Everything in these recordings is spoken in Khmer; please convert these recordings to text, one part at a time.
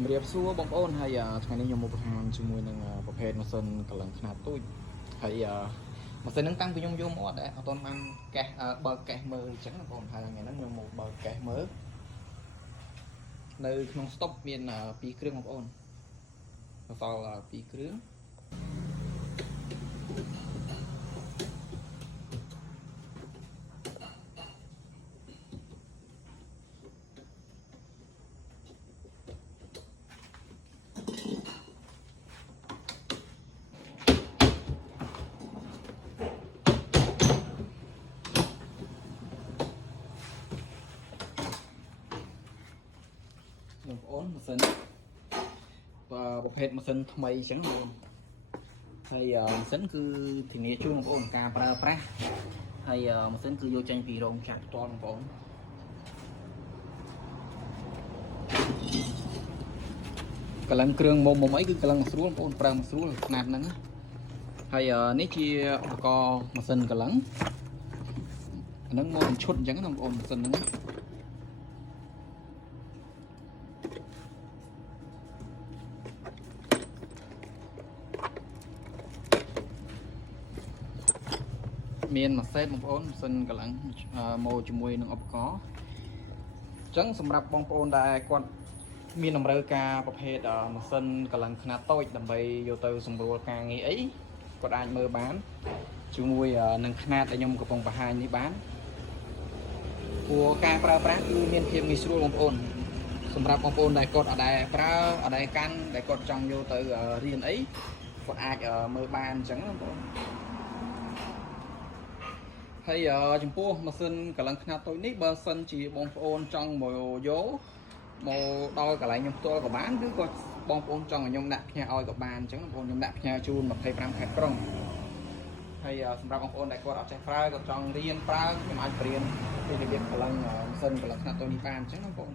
ជំរាបសួរបងប្អូនហើយថ្ងៃនេះខ្ញុំមកបង្ហាញជាមួយនឹងប្រភេទម៉ាស៊ីនកលឹងខ្នាតតូចហើយម៉ាស៊ីនហ្នឹងតាំងពីខ្ញុំយកមកអត់ទាន់បានកេះបើកកេះមើលអញ្ចឹងបងប្អូនហើយថ្ងៃហ្នឹងខ្ញុំមកបើកកេះមើលនៅក្នុងស្តុបមាន2គ្រឿងបងប្អូនសល់2គ្រឿងបងប្អូនម៉ាស៊ីនប្រភេទម៉ាស៊ីនថ្មីអញ្ចឹងបងហើយម៉ាស៊ីនគឺធានាជូនបងប្អូនការប្រើប្រាស់ហើយម៉ាស៊ីនគឺយកចេញពីរោងចក្រផ្ទាល់បងប្អូនកលឹងគ្រឿងមុំអីគឺកលឹងស្រួលបងប្អូនប្រើស្រួលຂະຫນាតហ្នឹងហើយនេះជាឧបករណ៍ម៉ាស៊ីនកលឹងអាហ្នឹងមកឈុតអញ្ចឹងណាបងប្អូនម៉ាស៊ីនហ្នឹងមានម៉ាសេតបងប្អូនម៉ាស៊ីនកលឹងមកជាមួយនឹងឧបករណ៍អញ្ចឹងសម្រាប់បងប្អូនដែលគាត់មានតម្រូវការប្រភេទម៉ាស៊ីនកលឹងខ្នាតតូចដើម្បីយកទៅសម្រួលការងារអីគាត់អាចមើលបានជាមួយនឹងខ្នាតដែលខ្ញុំកំពុងបង្ហាញនេះបានព្រោះការប្រើប្រាស់គឺមានភាពងាយស្រួលបងប្អូនសម្រាប់បងប្អូនដែលគាត់អត់ដែលប្រើអត់ដែលកាន់ដែលគាត់ចង់យកទៅរៀនអីគាត់អាចមើលបានអញ្ចឹងបងប្អូនហើយចំពោះម៉ាស៊ីនកលឹងខ្នាតតូចនេះបើសិនជាបងប្អូនចង់មកយកមកដល់កន្លែងខ្ញុំផ្ទាល់ក៏បានឬក៏បងប្អូនចង់ឲ្យខ្ញុំដាក់ផ្ញើឲ្យក៏បានអញ្ចឹងបងប្អូនខ្ញុំដាក់ផ្ញើជូន25ខែក្រុងហើយសម្រាប់បងប្អូនដែលគាត់អត់ចេះប្រើគាត់ចង់រៀនប្រើខ្ញុំអាចបរៀនពីរបៀបកលឹងម៉ាស៊ីនកលឹងខ្នាតតូចនេះបានអញ្ចឹងបងប្អូន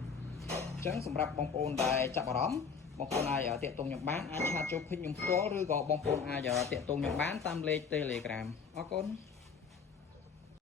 អញ្ចឹងសម្រាប់បងប្អូនដែលចាប់អារម្មណ៍បងប្អូនអាចតាក់ទងខ្ញុំបានអាចឆាតចូលពេញខ្ញុំផ្ទាល់ឬក៏បងប្អូនអាចតាក់ទងខ្ញុំបានតាមលេខ Telegram អរគុណ